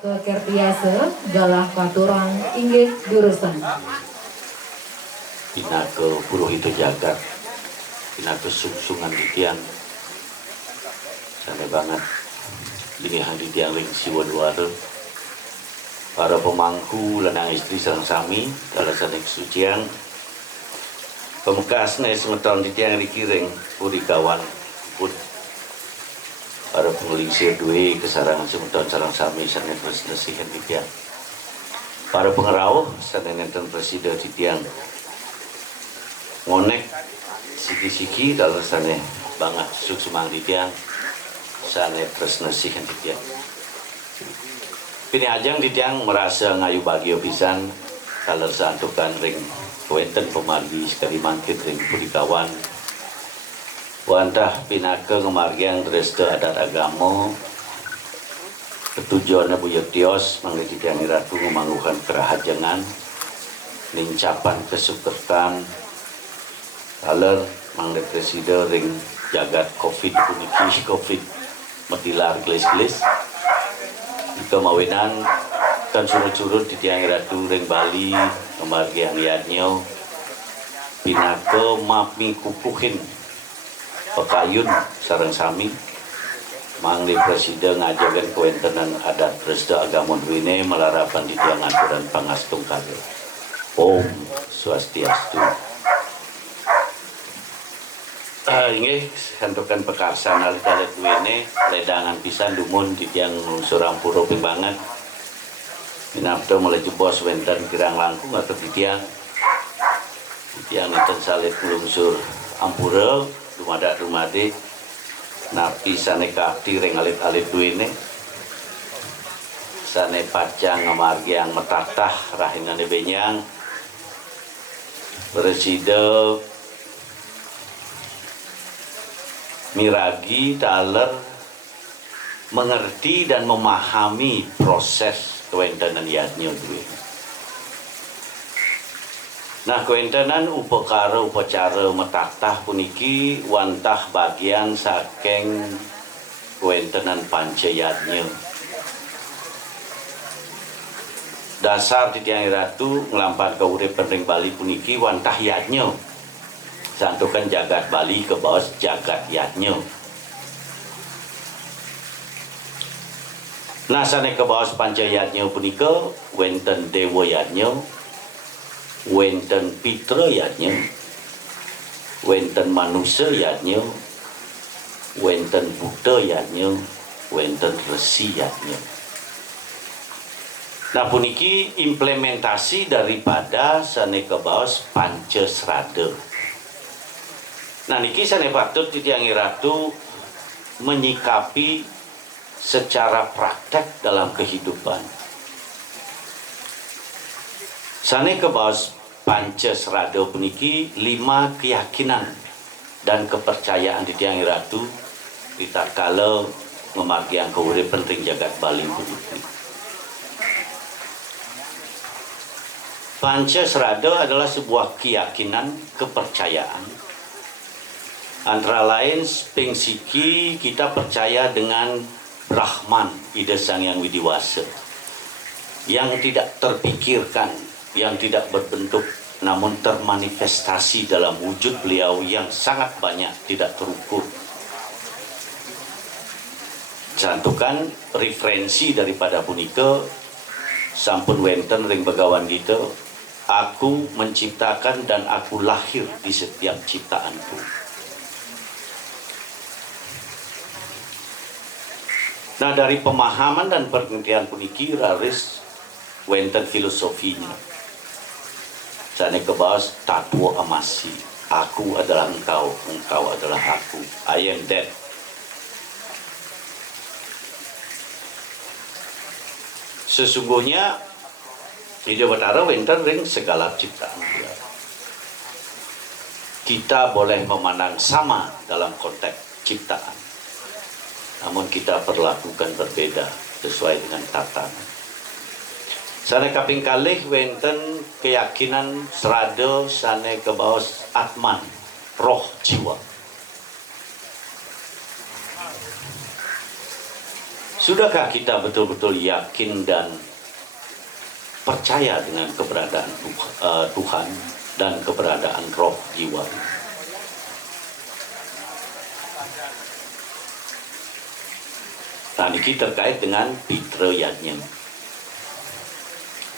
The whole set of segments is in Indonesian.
ke Kertiase galah katurang inggih jurusan. Pina ke Purohito Jagat, pina ke sungsungan di tiang, sana banget, linihan di tiang ring siwa duara, para pemangku lanang istri sareng sami, dalam sana kesucian, pemekas nih semeton di tiang dikiring, puri kawan, pun para pengelisir duwe kesarangan semeton sareng sami, sana terus nasihan di tiang, para pengerau, sana nenten presiden di tiang, ngonek siki-siki dalam sana banget suksumang di tiang sana terus nasihan di tiang pini ajang di tiang merasa ngayu bagio pisan kalau santukan ring wenten pemargi sekali mangkit ring pudikawan wantah pinake ngemargiang restu adat agama ketujuannya buyut tios manggil tiang ratu memangguhan kerahajangan nincapan kesukertan Aler mangde presiden ring jagat covid puniki covid metilar gelis-gelis jika mawinan kan surut-surut di tiang ratu ring Bali kemargi angiadnyo pinake mami kupuhin pekayun sareng sami mangde presiden ngajagan kewentenan adat restu agama duwine melarapan di tiang aturan pangastung kali Om Swastiastu. Ini santukan pekarsan alit-alit duwene ledangan pisan dumun di tiang surang puro pimbangan minapto mulai jebos wenten kirang langkung atau di tiang itu salit melungsur ampura dumade napi sane kakti ring alit-alit duwene sane pacang ngamargi yang metatah rahingane benyang presiden miragi taler mengerti dan memahami proses kewentanan yadnya duwe. Nah kewentanan upacara metatah puniki wantah bagian saking kewentanan pancayadnya. Dasar di tiang ratu ngelampar ke uripan ring Bali puniki wantah yadnya. Santukan jagat Bali ke bawah jagat yadnya. Nah sana ke bawah pancayadnya punika wenten dewa yadnya, wenten pitra yadnya, wenten manusia yadnya, wenten buddha yadnya, wenten resi yadnya. Nah puniki implementasi daripada sana ke bawah Pancasrada. Nah niki sana patut di tiang ratu menyikapi secara praktek dalam kehidupan. Sana ke bawah Pancasrada puniki 5 keyakinan dan kepercayaan di tiang ratu di tatkala memargiang keuripan ring jagat Bali puniki. Pancasrada adalah sebuah keyakinan kepercayaan. Antara lain ping siki kita percaya dengan Brahman Ida Sang Yang Widiwasa yang tidak terpikirkan, yang tidak berbentuk namun termanifestasi dalam wujud beliau yang sangat banyak tidak terukur. Cantukan referensi daripada punika sampun wenten ring begawan kita, aku menciptakan dan aku lahir di setiap ciptaanku. Nah dari pemahaman dan pengertian puniki raris wenten filosofinya. Sana ke bawah tatwa amasi. Aku adalah engkau, engkau adalah aku. I am that. Sesungguhnya hidup Batara wenten ring segala ciptaan dia. Kita boleh memandang sama dalam konteks ciptaan. Namun kita perlakukan berbeda sesuai dengan tatanan. Sana kaping kalih wenten keyakinan serada sana ke bawah Atman, roh jiwa. Sudahkah kita betul-betul yakin dan percaya dengan keberadaan Tuhan dan keberadaan roh jiwa? Nah, ini terkait dengan Pitra Yadnya.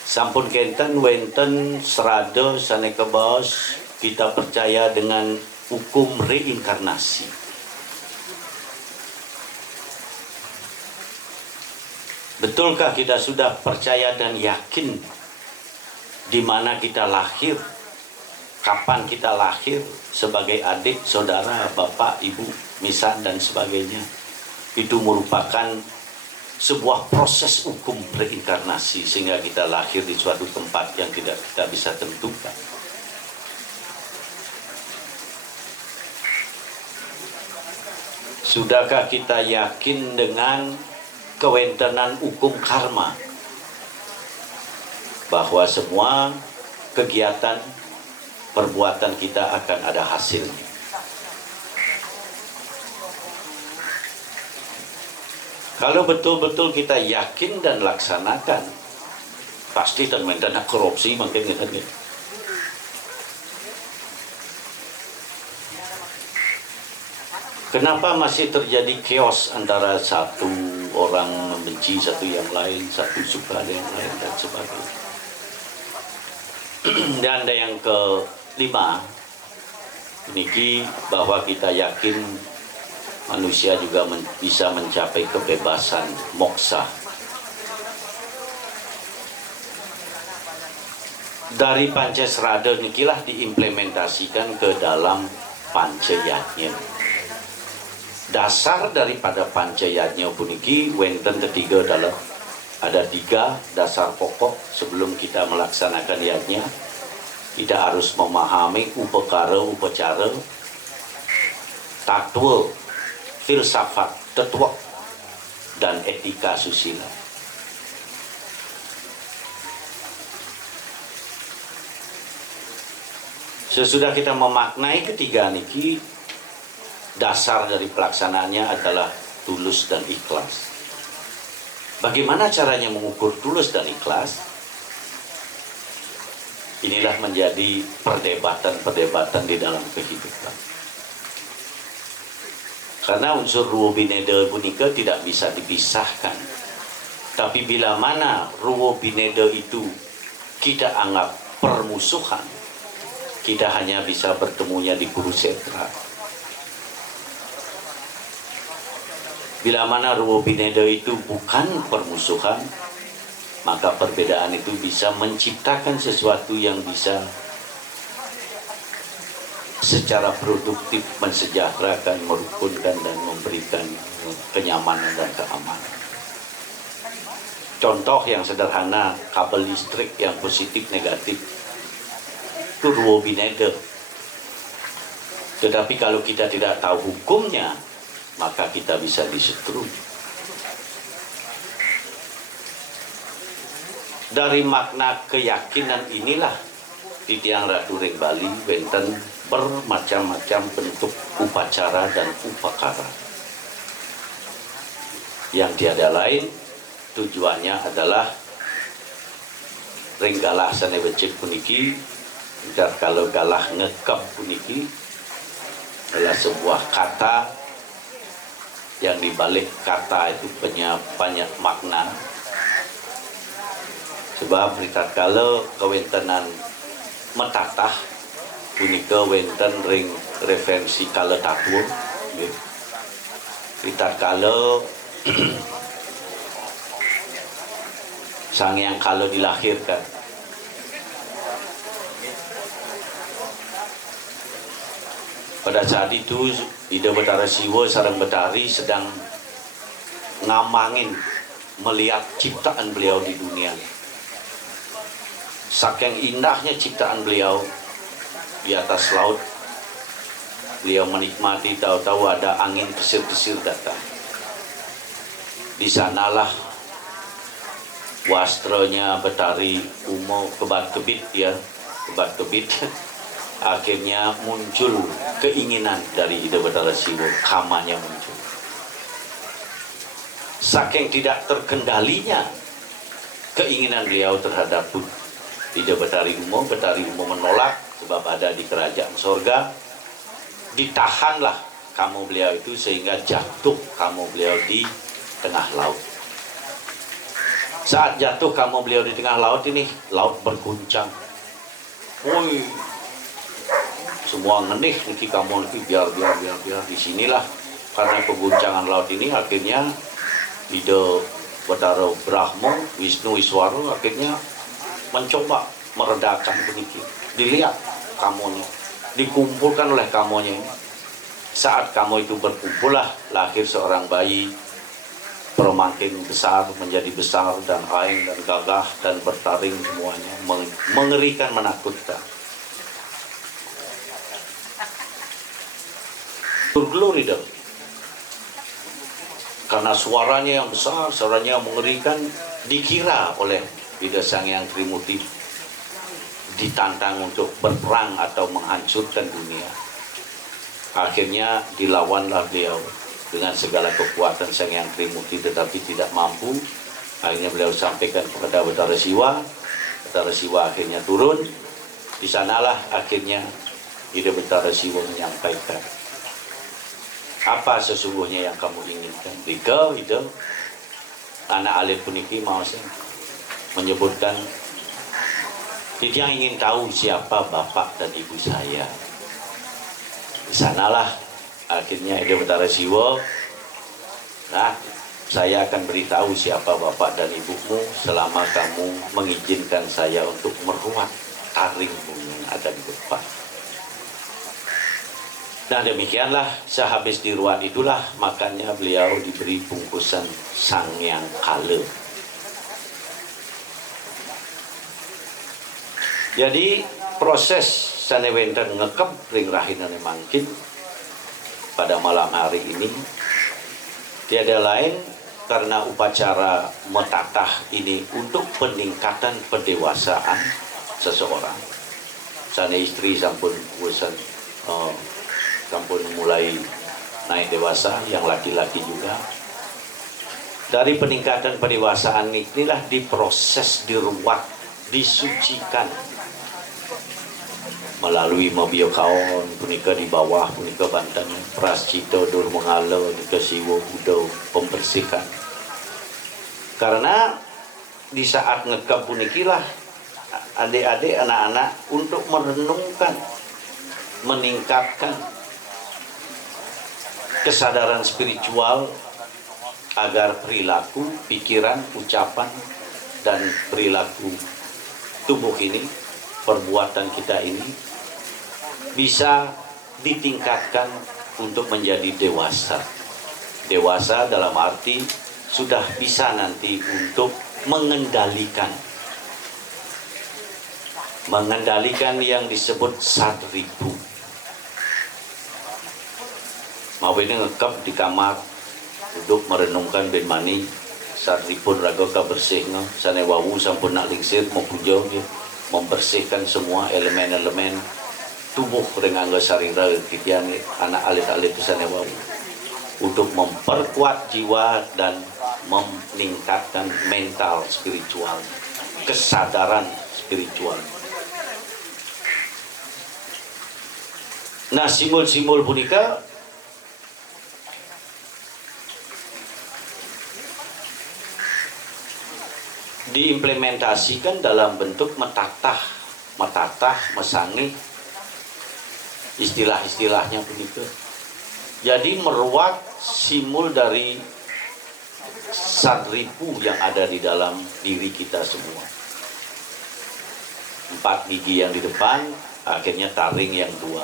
Sampun kenten wenten serada saneka bos, kita percaya dengan hukum reinkarnasi. Betulkah kita sudah percaya dan yakin di mana kita lahir, kapan kita lahir sebagai adik, saudara, bapak, ibu, misan dan sebagainya? Itu merupakan sebuah proses hukum reinkarnasi sehingga kita lahir di suatu tempat yang tidak kita bisa tentukan. Sudahkah kita yakin dengan kewentanan hukum karma, bahwa semua kegiatan perbuatan kita akan ada hasilnya? Kalau betul-betul kita yakin dan laksanakan, pasti termentana korupsi makin gitu. Kenapa masih terjadi chaos antara satu orang membenci satu yang lain, satu suka yang lain dan sebagainya? Dan ada yang kelima, ini bahwa kita yakin manusia juga bisa mencapai kebebasan moksa. Dari Pancasrada nikilah diimplementasikan ke dalam Pancayatnya. Dasar daripada Pancayatnya puniki wenten ketiga dalam ada 3 dasar pokok sebelum kita melaksanakan yatnya. Kita harus memahami upakara, upacara, tatwa, filsafat, tetua, dan etika susila. Sesudah kita memaknai ketiga niki, dasar dari pelaksanaannya adalah tulus dan ikhlas. Bagaimana caranya mengukur tulus dan ikhlas? Inilah menjadi perdebatan-perdebatan di dalam kehidupan. Karena unsur ruwo bineda punika tidak bisa dipisahkan. Tapi bila mana ruwo bineda itu kita anggap permusuhan, kita hanya bisa bertemunya di Kurukshetra. Bila mana ruwo bineda itu bukan permusuhan, maka perbedaan itu bisa menciptakan sesuatu yang bisa secara produktif mensejahterakan, merukunkan dan memberikan kenyamanan dan keamanan. Contoh yang sederhana, kabel listrik yang positif negatif itu ruwo bineda. Tetapi kalau kita tidak tahu hukumnya, maka kita bisa disetrum. Dari makna keyakinan inilah di Tiang Ratu Ring Bali wenten bermacam-macam bentuk upacara dan upakara. Yang tiada lain tujuannya adalah ring galah sane becik puniki, dan kalau galah ngekep puniki adalah sebuah kata yang dibalik kata itu punya banyak makna. Sebab ritatkala kewentenan metatah punika wenten ring referensi kala tatwa. Ritatkala sang yang kala dilahirkan, pada saat itu Ida Betara Siwa sareng Betari sedang ngamangin melihat ciptaan beliau di dunia. Saking indahnya ciptaan beliau di atas laut, beliau menikmati, tahu-tahu ada angin pesir-pesir datang. Di sanalah wastronya Betari Umo kebat-kebit ya, kebat-kebit. Akhirnya muncul keinginan dari Ida Betara Siwa, kamanya muncul. saking tidak terkendalinya keinginan beliau terhadap Ida Betari Umo menolak sebab ada di kerajaan sorga. Ditahanlah kamu beliau itu sehingga jatuh kamu beliau di tengah laut. Saat jatuh kamu beliau di tengah laut ini, laut berguncang. Woi, semua ngenih niki kamu niki biar disinilah karena peguncangan laut ini akhirnya Ida Betara Brahma Wisnu Iswara akhirnya mencoba meredakan niki. Dilihat kamu nih, dikumpulkan oleh kamunya. Saat kamu itu berkumpullah lahir seorang bayi bermakin besar menjadi besar dan aing dan gagah dan bertaring semuanya mengerikan menakutkan. Glory dong. Karena suaranya yang besar, suaranya yang mengerikan, dikira oleh Ida Sang Hyang Trimuti ditantang untuk berperang atau menghancurkan dunia. Akhirnya dilawanlah beliau dengan segala kekuatan Sang Hyang Trimuti, tetapi tidak mampu. Akhirnya beliau sampaikan kepada Betara Siwa. Betara Siwa akhirnya turun. Di sanalah akhirnya Ida Betara Siwa menyampaikan, apa sesungguhnya yang kamu inginkan? Rika itu anak alif puniki mau saya menyebutkan dia ingin tahu siapa bapak dan ibu saya. Di sanalah akhirnya Ida Betara Siwa, nah saya akan beritahu siapa bapak dan ibumu selama kamu mengizinkan saya untuk meruat taringmu yang ada di depan. Nah demikianlah sehabis diruat itulah makanya beliau diberi bungkusan Sangyang Kala. Jadi proses sanewenten ngekep ring rahinane mangkin pada malam hari ini tiada lain karena upacara metatah ini untuk peningkatan pendewasaan seseorang. Sana istri sampun bosan sampun mulai naik dewasa, yang laki-laki juga. Dari peningkatan pendewasaan inilah diproses, diruat, disucikan melalui mabio kaon punika di bawah punika bantan prascita dur mengala punika siwa budo pembersihan. Karena di saat ngekap punikilah adik-adik anak-anak untuk merenungkan, meningkatkan kesadaran spiritual agar perilaku, pikiran, ucapan dan perilaku tubuh ini, perbuatan kita ini bisa ditingkatkan untuk menjadi dewasa. Dewasa dalam arti sudah bisa nanti untuk mengendalikan yang disebut sadripu. Mau ini ngekap di kamar duduk merenungkan ben mani sadripun raga kabersihnya sanewawu sampun nak lingsir mau pujo membersihkan semua elemen-elemen tubuh dengan sarira kitian anak alit-alit sanewawu untuk memperkuat jiwa dan meningkatkan mental spiritual, kesadaran spiritual. Nah, simbol-simbol punika diimplementasikan dalam bentuk metatah, mesangih, istilah-istilahnya begitu. Jadi meruat simbol dari sadripu yang ada di dalam diri kita semua. 4 gigi yang di depan, akhirnya taring yang 2.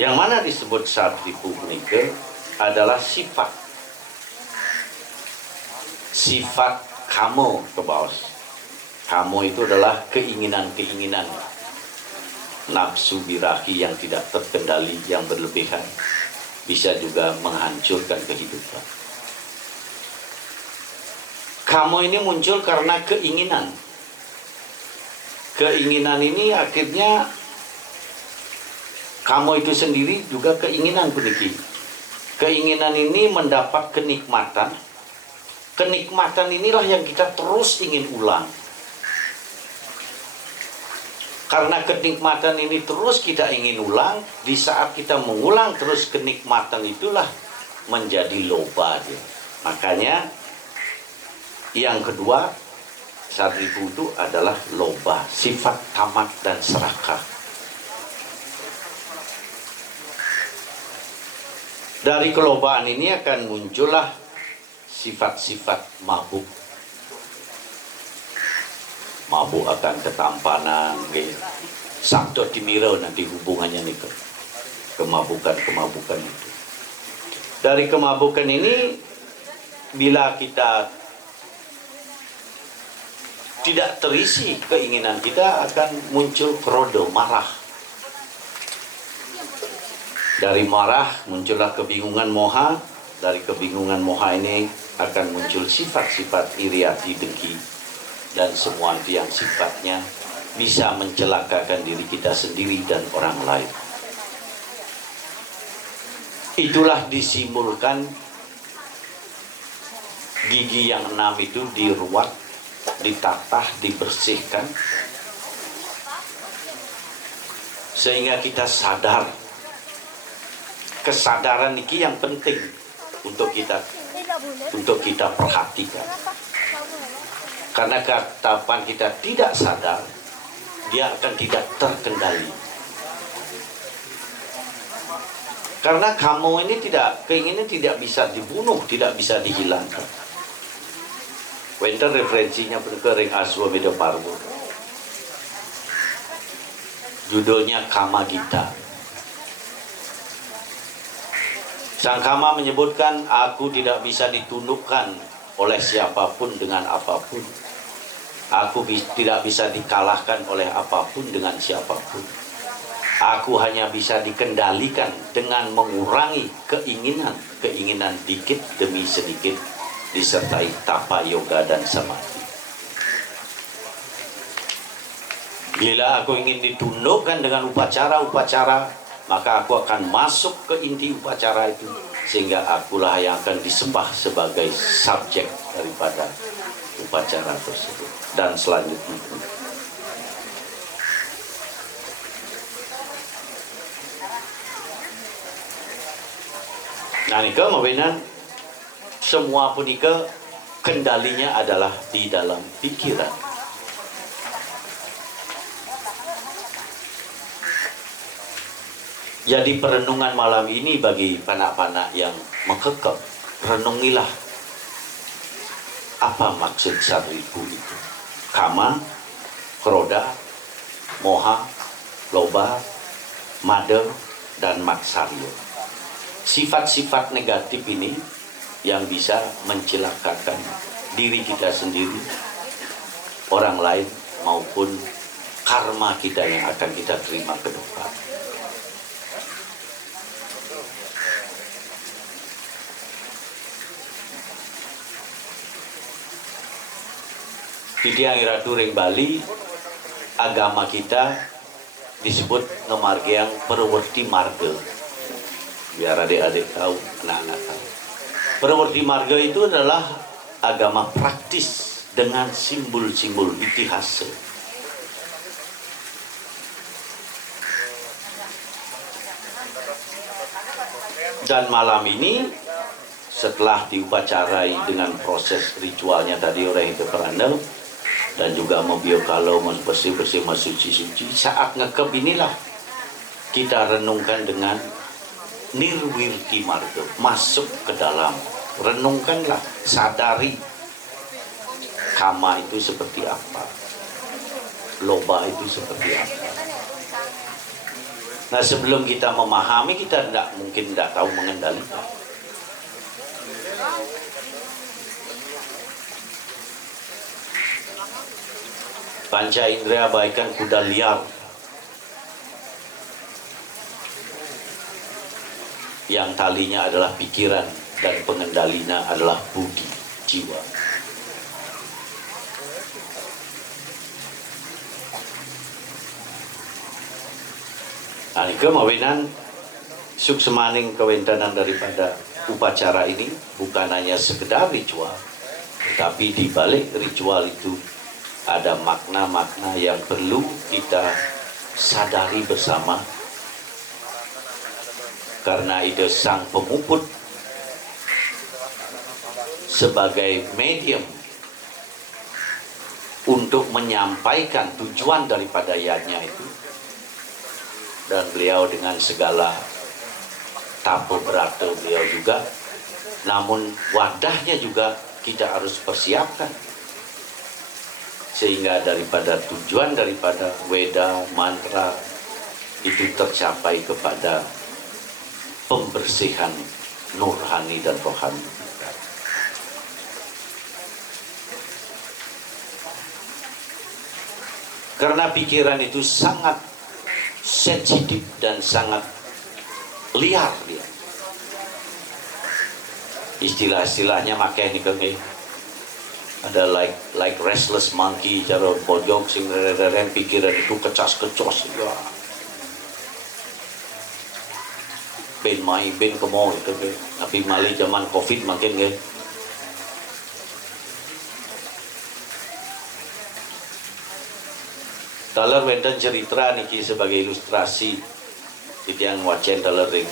Yang mana disebut sadripu benika adalah sifat kamu ke bawah. Kamu itu adalah keinginan-keinginan, nafsu birahi yang tidak terkendali, yang berlebihan, bisa juga menghancurkan kehidupan. Kamu ini muncul karena keinginan. Keinginan ini akhirnya kamu itu sendiri juga keinginan puniki. Keinginan ini mendapat kenikmatan. Kenikmatan inilah yang kita terus ingin ulang. Karena kenikmatan ini terus kita ingin ulang, di saat kita mengulang terus kenikmatan itulah menjadi loba dia. Makanya yang kedua, Sarribu itu adalah loba, sifat tamak dan serakah. Dari kelobaan ini akan muncullah sifat-sifat mabuk. Mabuk akan ketampanan, sakto timiro nanti hubungannya nih ke kemabukan itu. Dari kemabukan ini, bila kita tidak terisi keinginan kita, akan muncul krodo, marah. Dari marah muncullah kebingungan moha. Dari kebingungan moha ini akan muncul sifat-sifat iri hati, dengki, dan semua itu yang sifatnya bisa mencelakakan diri kita sendiri dan orang lain. Itulah disimbolkan gigi yang 6 itu diruat, ditatah, dibersihkan, sehingga kita sadar. Kesadaran ini yang penting untuk kita perhatikan. Karena kapan kita tidak sadar, dia akan tidak terkendali. Karena kamu ini keinginan tidak bisa dibunuh, tidak bisa dihilangkan. Wenten referensinya berkering Aswamedha Parvo. Judulnya Kama Gita. Sang Kama menyebutkan, aku tidak bisa ditundukkan oleh siapapun dengan apapun. Aku tidak bisa dikalahkan oleh apapun dengan siapapun. Aku hanya bisa dikendalikan dengan mengurangi keinginan dikit demi sedikit, disertai tapa yoga dan samadhi. Bila aku ingin ditundukkan dengan upacara-upacara, maka aku akan masuk ke inti upacara itu, sehingga akulah yang akan disembah sebagai subjek daripada upacara tersebut. Dan selanjutnya, nah nika mawinan semua punika kendalinya adalah di dalam pikiran. Jadi perenungan malam ini bagi panak-panak yang mengkekep, renungilah apa maksud Sarribu itu. Kama, kroda, moha, loba, mada, dan matsarya. Sifat-sifat negatif ini yang bisa mencelakakan diri kita sendiri, orang lain, maupun karma kita yang akan kita terima ke depan. Di Tiangiratu ring Bali, agama kita disebut ngemargeang perwerti marga. Biar adik-adik tahu, anak-anak tahu. Perwerti marga itu adalah agama praktis dengan simbol-simbol itihasa. Dan malam ini, setelah diupacarai dengan proses ritualnya tadi oleh Ida Perandal, dan juga membiokalo, bersih-bersih, suci-suci, saat ngekep inilah kita renungkan dengan nirwirti marga, masuk ke dalam, renungkanlah, sadari kama itu seperti apa, loba itu seperti apa. Nah, sebelum kita memahami, kita mungkin tidak tahu mengendalikan. Panca indera bagaikan kuda liar yang talinya adalah pikiran dan pengendalinya adalah budi, jiwa. Nah, ini kemawinan suksemaning kewentanan daripada upacara ini bukan hanya sekedar ritual, tetapi di balik ritual itu ada makna-makna yang perlu kita sadari bersama. Karena ide sang pemuput sebagai medium untuk menyampaikan tujuan daripada yanya itu, dan beliau dengan segala tapo berata beliau juga, namun wadahnya juga kita harus persiapkan sehingga daripada tujuan daripada weda mantra itu tercapai kepada pembersihan nurhani dan rohani. Karena pikiran itu sangat sensitif dan sangat liar dia. Istilah-istilahnya makanya nih, ada like restless monkey, cara pojok sing reren pikiran itu kecas-kecos ya. Ben mai ben kemo itu tapi mali zaman Covid makin kan. Dalam wenten cerita niki sebagai ilustrasi itu yang wacen dalam ring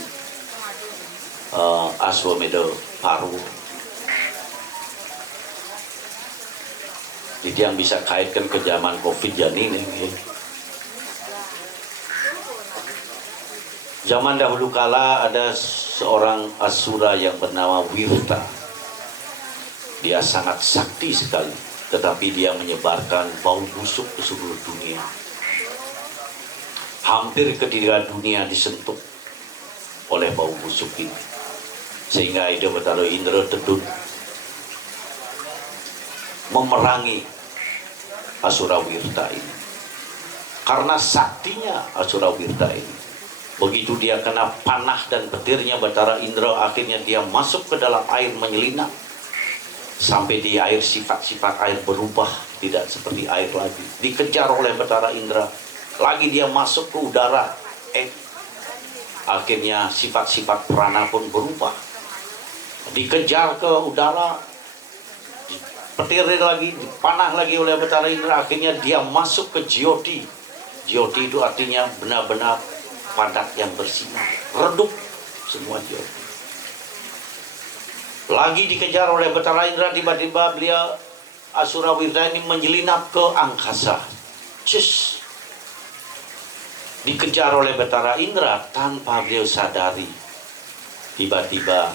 Aswameda Paru. Jadi yang bisa kaitkan ke zaman Covid jani nih. Zaman dahulu kala ada seorang asura yang bernama Wirta. Dia sangat sakti sekali, tetapi dia menyebarkan bau busuk ke seluruh dunia. Hampir ketiga dunia disentuh oleh bau busuk ini, sehingga Ida Batara Indra Tedun memerangi Asura Wirta ini. Karena saktinya Asura Wirta ini, begitu dia kena panah dan petirnya Batara Indra, akhirnya dia masuk ke dalam air menyelinap. Sampai di air sifat-sifat air berubah, tidak seperti air lagi. Dikejar oleh Batara Indra, lagi dia masuk ke udara. Akhirnya sifat-sifat prana pun berubah. Dikejar ke udara, petir lagi, dipanah lagi oleh Batara Indra. Akhirnya dia masuk ke Jyoti. Jyoti itu artinya benar-benar padat yang bersinar, redup semua Jyoti. Lagi dikejar oleh Batara Indra, tiba-tiba beliau Asura Wirta ini menyelinap ke angkasa. Cus. Dikejar oleh Batara Indra tanpa beliau sadari. Tiba-tiba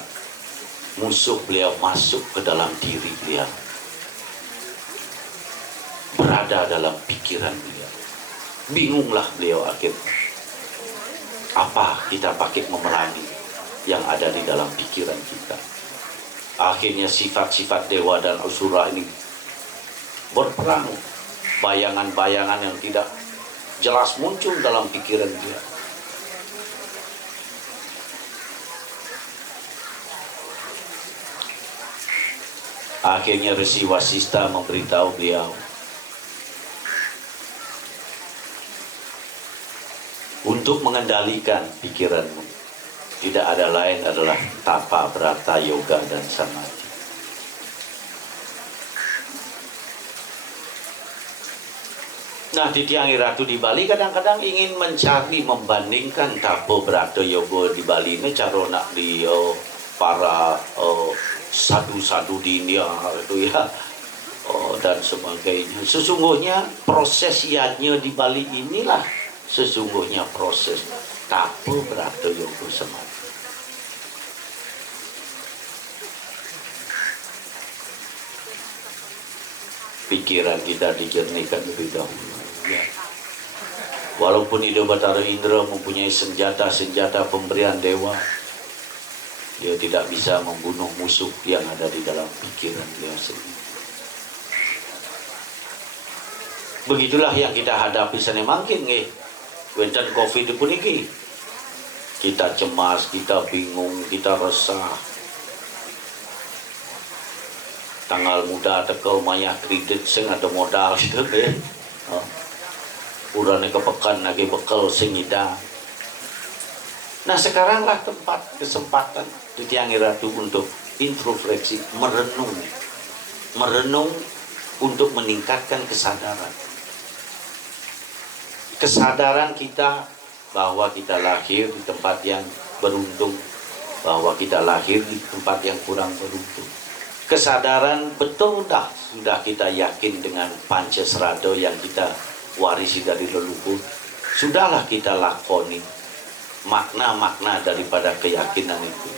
musuh beliau masuk ke dalam diri beliau, berada dalam pikiran beliau. Bingunglah beliau akhirnya. Apa kita pakai memerangi yang ada di dalam pikiran kita? Akhirnya sifat-sifat dewa dan asura ini berperang. Bayangan-bayangan yang tidak jelas muncul dalam pikiran dia. Akhirnya Resi Wasista memberitahu beliau, untuk mengendalikan pikiranmu tidak ada lain adalah tapa, brata, yoga, dan samadhi. Nah, di Tiang Iratu di Bali kadang-kadang ingin mencari, membandingkan tapo, brata, yoga di Bali ini cara nak di para sadu-sadu di India itu ya, dan sebagainya. Sesungguhnya proses yanya di Bali inilah sesungguhnya proses tapo, brata, yoga, samadhi. Pikiran kita dijernihkan lebih dahulu ya. Walaupun Ida Batara Indra mempunyai senjata-senjata pemberian dewa, dia tidak bisa membunuh musuh yang ada di dalam pikiran dia sendiri. Begitulah yang kita hadapi sana makin nggih. Wenten Covid pun iki. Kita cemas, kita bingung, kita resah. Tanggal muda tekel mayah kredit sing ada modal gitu deh. Urane kepekan lagi bekal sing ida. Nah, sekaranglah tempat kesempatan Titiang Ratu untuk introspeksi, merenung untuk meningkatkan kesadaran kita bahwa kita lahir di tempat yang beruntung, bahwa kita lahir di tempat yang kurang beruntung. Kesadaran betul sudah kita yakin dengan Pancasrada yang kita warisi dari leluhur, sudahlah kita lakoni makna-makna daripada keyakinan itu.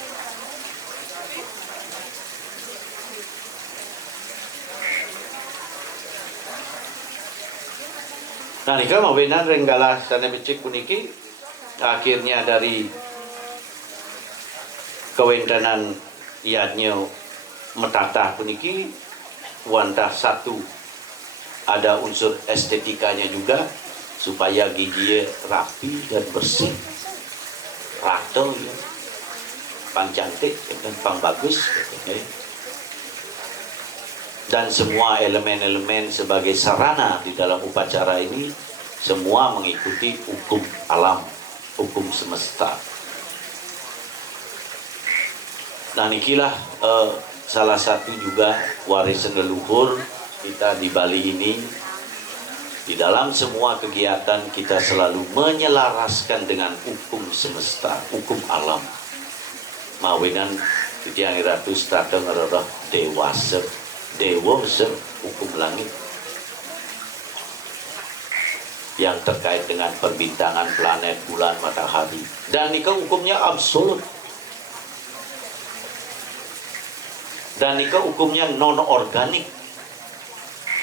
Nah, nika mawinan renggalah sana becik puniki akhirnya dari kewentanan iadnya metata puniki wantah satu ada unsur estetikanya juga supaya gigi rapi dan bersih, rata ya, pang cantik dan pang bagus ya. Dan semua elemen-elemen sebagai sarana di dalam upacara ini semua mengikuti hukum alam, hukum semesta. Nah, inilah salah satu juga warisan leluhur kita di Bali ini. Di dalam semua kegiatan kita selalu menyelaraskan dengan hukum semesta, hukum alam. Mawinan Titiang Ratu strata ngerodoh dewasa, hukum langit yang terkait dengan perbintangan planet, bulan, matahari. Dan ini hukumnya absolut. Dan ini hukumnya non-organik.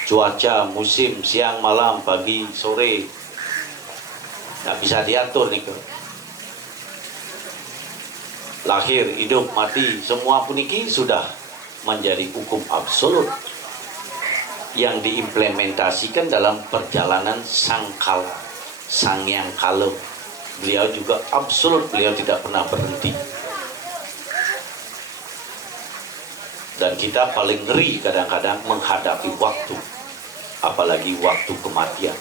Cuaca, musim, siang, malam, pagi, sore, nggak bisa diatur nih. Lahir, hidup, mati, semua puniki sudah menjadi hukum absolut yang diimplementasikan dalam perjalanan sang yang kala. Beliau juga absolut, beliau tidak pernah berhenti. Dan kita paling ngeri kadang-kadang menghadapi waktu, apalagi waktu kematian.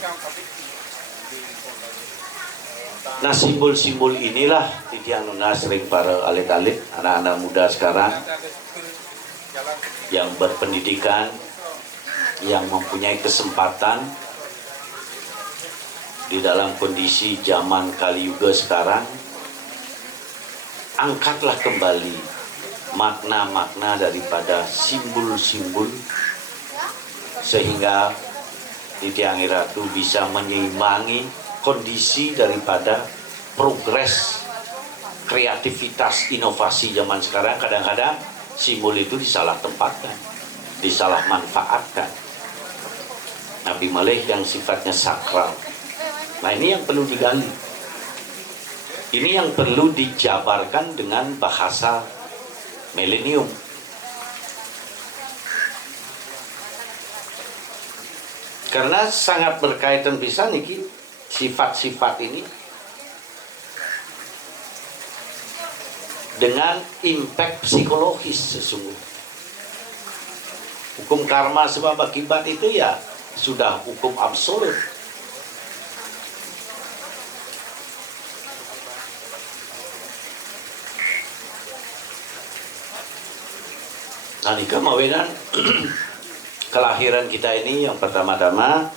Nah, simbol-simbol inilah yang sering para alit-alit, anak-anak muda sekarang yang berpendidikan, yang mempunyai kesempatan di dalam kondisi zaman Kaliuga sekarang, angkatlah kembali makna-makna daripada simbol-simbol sehingga Titiang Ratu bisa menyeimbangi kondisi daripada progres kreativitas inovasi zaman sekarang. Kadang-kadang simbol itu disalah tempatkan, disalah manfaatkan. Nabi Malih yang sifatnya sakral. Nah, ini yang perlu digali. Ini yang perlu dijabarkan dengan bahasa milenium. Karena sangat berkaitan bisa niki sifat-sifat ini dengan impact psikologis sesungguhnya. Hukum karma sebab akibat itu ya sudah hukum absolut. Nah, nikah mawinan kelahiran kita ini yang pertama-tama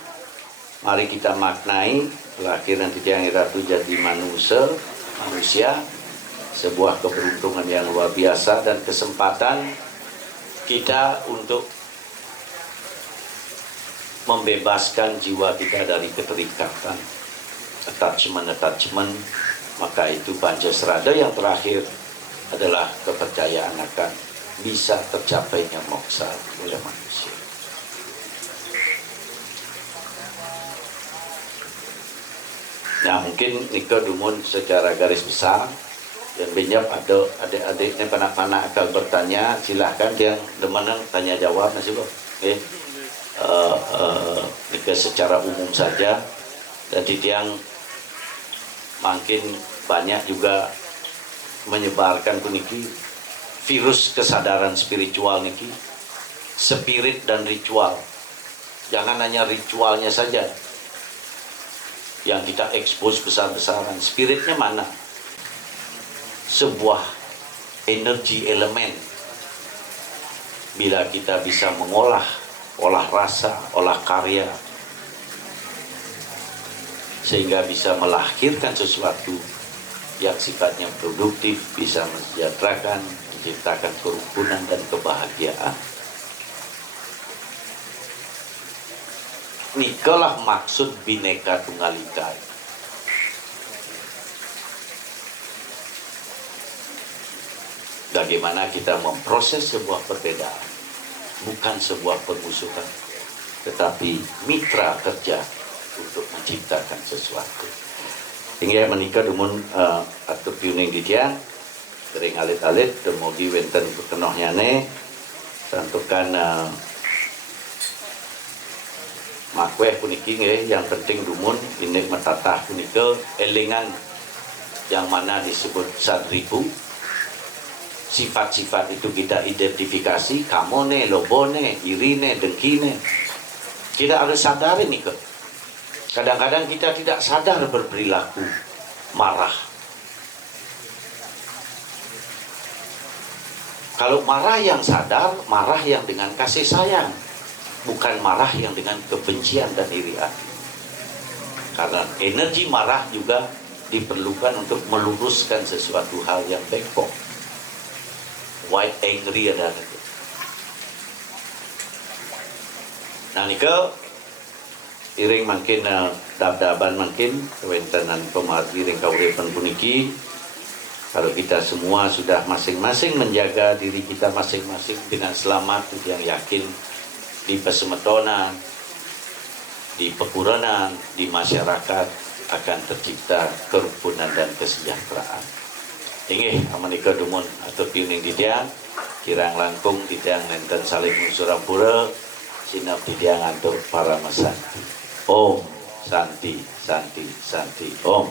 mari kita maknai kelahiran Titiang Ratu jadi manusia, sebuah keberuntungan yang luar biasa dan kesempatan kita untuk membebaskan jiwa kita dari keterikatan, attachment. Maka itu Pancasrada yang terakhir adalah kepercayaan akan bisa tercapainya moksa oleh manusia. Nah, mungkin Nika Dumun secara garis besar dan Benyap ada adik-adiknya panak-panak akan bertanya, silahkan yang demenan tanya jawab masih Bro. Okay. Nika secara umum saja dan Titiang makin banyak juga menyebarkan kuniki virus kesadaran spiritual niki, spirit dan ritual. Jangan hanya ritualnya saja yang kita expose besar-besaran. Spiritnya mana? Sebuah energi elemen. Bila kita bisa mengolah, olah rasa, olah karya, sehingga bisa melahirkan sesuatu yang sifatnya produktif, bisa mensejahterakan, menciptakan kerukunan dan kebahagiaan. Nikalah maksud Bhinneka Tunggal Ika. Bagaimana kita memproses sebuah perbedaan, bukan sebuah permusuhan, tetapi mitra kerja untuk menciptakan sesuatu. Hingga menikah dumun atau piuning di dia, kering alit-alit, demogi wenten kenohnya ne, tentukan makweh puniki yang penting dumun ini metatah punika elingan yang mana disebut sadribu. Sifat-sifat itu kita identifikasi, kamone, lobone, irine, dengkine. Kita harus sadar ini ke. Kadang-kadang kita tidak sadar berperilaku marah. Kalau marah yang sadar, marah yang dengan kasih sayang, bukan marah yang dengan kebencian dan irian. Karena energi marah juga diperlukan untuk meluruskan sesuatu hal yang bengkok. White angry ada. Nah nika iring makin dab-daban makin kewentanan pemargi iring kauripan puniki. Kalau kita semua sudah masing-masing menjaga diri kita masing-masing dengan selamat yang yakin di pesemetonan, di pekuranan, di masyarakat akan tercipta kerukunan dan kesejahteraan. Inggih amanika dumun atau piuning didiang kirang langkung didiang nenten salih Surapura sinap didiang antur para mesanti. Om Santi Santi Santi Om.